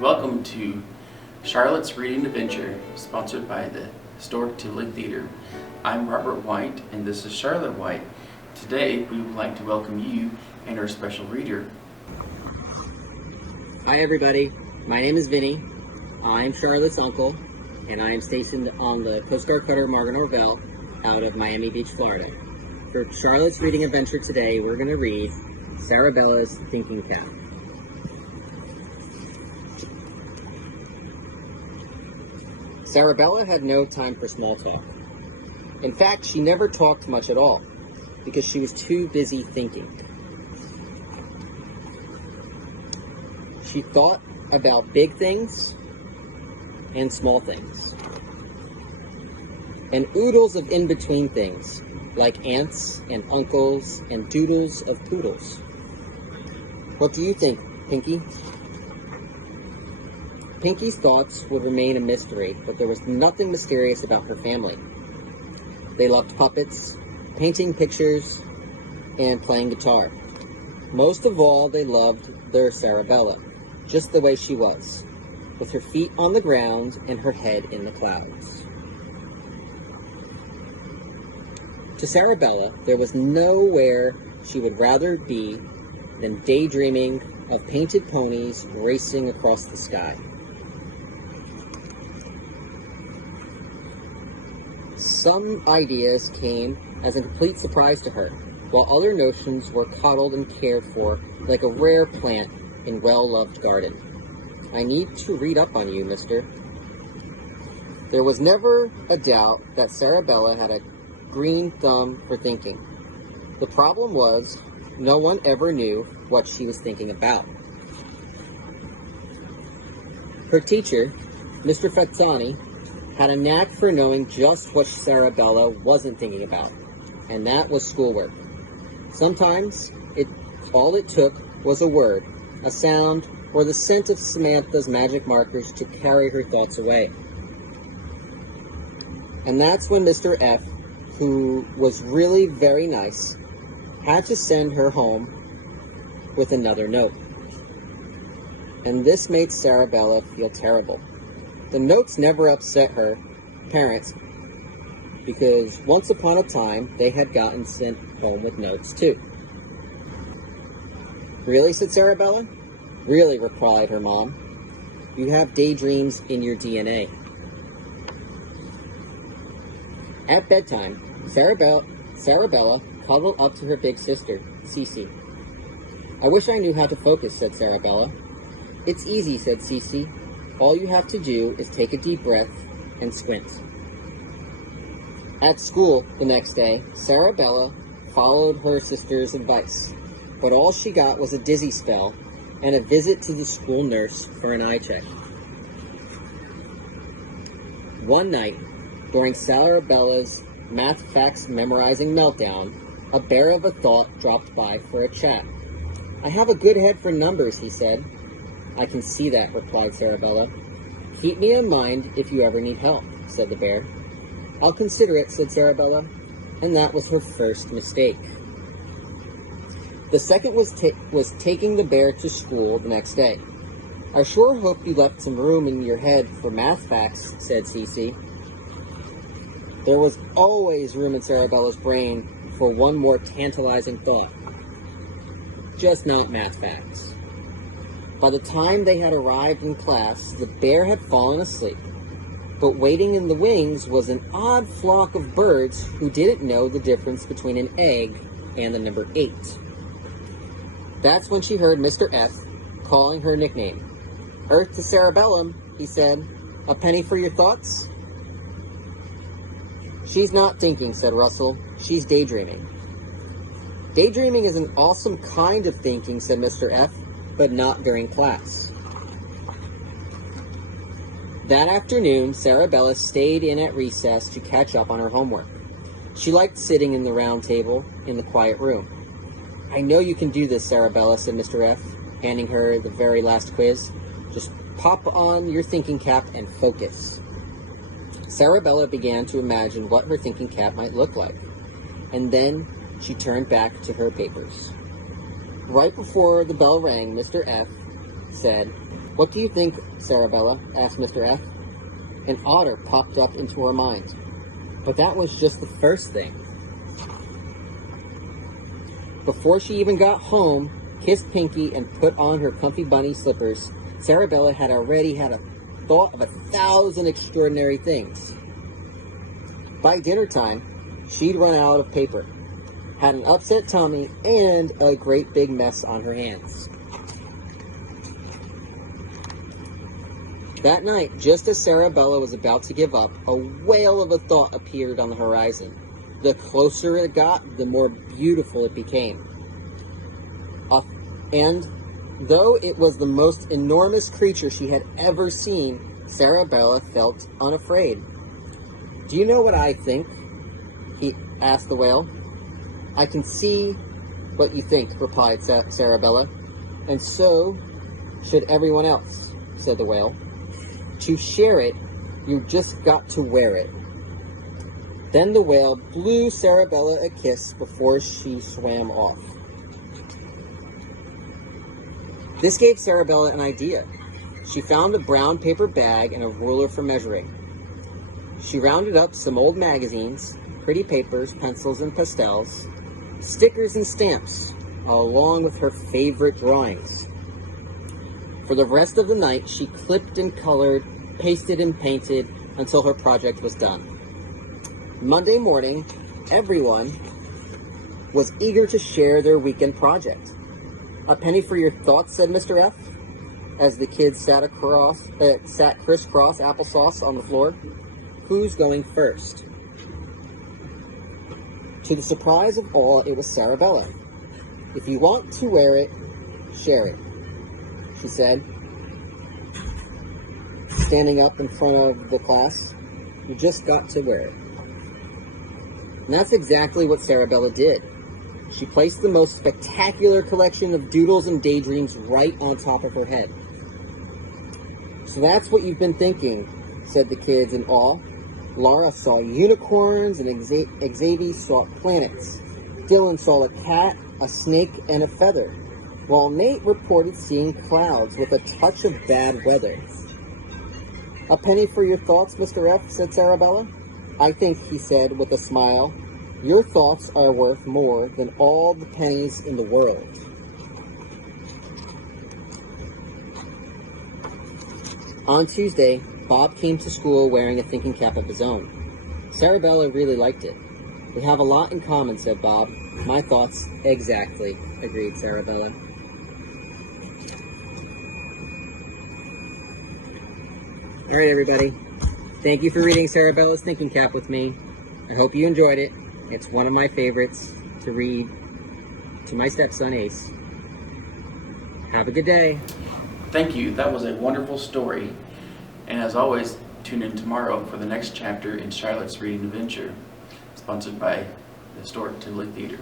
Welcome to Charlotte's Reading Adventure, sponsored by the Historic Tivoli Theater. I'm Robert White, and this is Charlotte White. Today, we would like to welcome you and our special reader. Hi everybody, my name is Vinny. I'm Charlotte's uncle, and I am stationed on the Guard Cutter Margaret Norvell out of Miami Beach, Florida. For Charlotte's Reading Adventure today, we're going to read Sarabella's Thinking Cap. Sarabella had no time for small talk. In fact, she never talked much at all, because she was too busy thinking. She thought about big things and small things, and oodles of in-between things, like aunts and uncles and doodles of poodles. What do you think, Pinky? Pinky's thoughts would remain a mystery, but there was nothing mysterious about her family. They loved puppets, painting pictures, and playing guitar. Most of all, they loved their Sarabella, just the way she was, with her feet on the ground and her head in the clouds. To Sarabella, there was nowhere she would rather be than daydreaming of painted ponies racing across the sky. Some ideas came as a complete surprise to her, while other notions were coddled and cared for like a rare plant in well-loved garden. I need to read up on you, mister. There was never a doubt that Sarabella had a green thumb for thinking. The problem was, no one ever knew what she was thinking about. Her teacher, Mr. Fazzani, had a knack for knowing just what Sarabella wasn't thinking about, and that was schoolwork. Sometimes, all it took was a word, a sound, or the scent of Samantha's magic markers to carry her thoughts away. And that's when Mr. F., who was really very nice, had to send her home with another note. And this made Sarabella feel terrible. The notes never upset her parents, because once upon a time they had gotten sent home with notes too. Really, said Sarabella? Really, replied her mom. You have daydreams in your DNA. At bedtime, Sarabella cuddled up to her big sister, Cece. I wish I knew how to focus, said Sarabella. It's easy, said Cece. All you have to do is take a deep breath and squint. At school the next day, Sarabella followed her sister's advice, but all she got was a dizzy spell and a visit to the school nurse for an eye check. One night, during Sarabella's math facts memorizing meltdown, a bear of a thought dropped by for a chat. I have a good head for numbers, he said. I can see that, replied Sarabella. Keep me in mind if you ever need help, said the bear. I'll consider it, said Sarabella, and that was her first mistake. The second was taking the bear to school the next day. I sure hope you left some room in your head for math facts, said Cece. There was always room in Sarabella's brain for one more tantalizing thought. Just not math facts. By the time they had arrived in class, the bear had fallen asleep. But waiting in the wings was an odd flock of birds who didn't know the difference between an egg and the number 8. That's when she heard Mr. F. calling her nickname. Earth to Sarabellum, he said. A penny for your thoughts? She's not thinking, said Russell. She's daydreaming. Daydreaming is an awesome kind of thinking, said Mr. F., but not during class. That afternoon, Sarabella stayed in at recess to catch up on her homework. She liked sitting in the round table in the quiet room. I know you can do this, Sarabella, said Mr. F., handing her the very last quiz. Just pop on your thinking cap and focus. Sarabella began to imagine what her thinking cap might look like, and then she turned back to her papers. Right before the bell rang, Mr. F. said, "What do you think, Sarabella?" asked Mr. F. An otter popped up into her mind. But that was just the first thing. Before she even got home, kissed Pinky, and put on her comfy bunny slippers, Sarabella had already had a thought of 1,000 extraordinary things. By dinner time, she'd run out of paper, had an upset tummy, and a great big mess on her hands. That night, just as Sarabella was about to give up, a whale of a thought appeared on the horizon. The closer it got, the more beautiful it became. And though it was the most enormous creature she had ever seen, Sarabella felt unafraid. "Do you know what I think?" he asked the whale. "I can see what you think," replied Sarabella. "And so should everyone else," said the whale. "To share it, you just got to wear it." Then the whale blew Sarabella a kiss before she swam off. This gave Sarabella an idea. She found a brown paper bag and a ruler for measuring. She rounded up some old magazines, pretty papers, pencils, and pastels, stickers and stamps, along with her favorite drawings. For the rest of the night, she clipped and colored, pasted and painted until her project was done. Monday morning, everyone was eager to share their weekend project. "A penny for your thoughts," said Mr. F., as the kids sat crisscross applesauce on the floor. "Who's going first?" To the surprise of all, it was Sarabella. "If you want to wear it, share it," she said, standing up in front of the class. "You just got to wear it." And that's exactly what Sarabella did. She placed the most spectacular collection of doodles and daydreams right on top of her head. "So that's what you've been thinking," said the kids in awe. Laura saw unicorns and Xavier saw planets. Dylan saw a cat, a snake, and a feather, while Nate reported seeing clouds with a touch of bad weather. "A penny for your thoughts, Mr. F," said Sarabella. "I think," he said with a smile, "your thoughts are worth more than all the pennies in the world." On Tuesday, Bob came to school wearing a thinking cap of his own. Sarabella really liked it. "We have a lot in common," said Bob. "My thoughts, exactly," agreed Sarabella. All right, everybody. Thank you for reading Sarabella's Thinking Cap with me. I hope you enjoyed it. It's one of my favorites to read to my stepson, Ace. Have a good day. Thank you. That was a wonderful story. And as always, tune in tomorrow for the next chapter in Charlotte's Reading Adventure, sponsored by the Historic Tivoli Theater.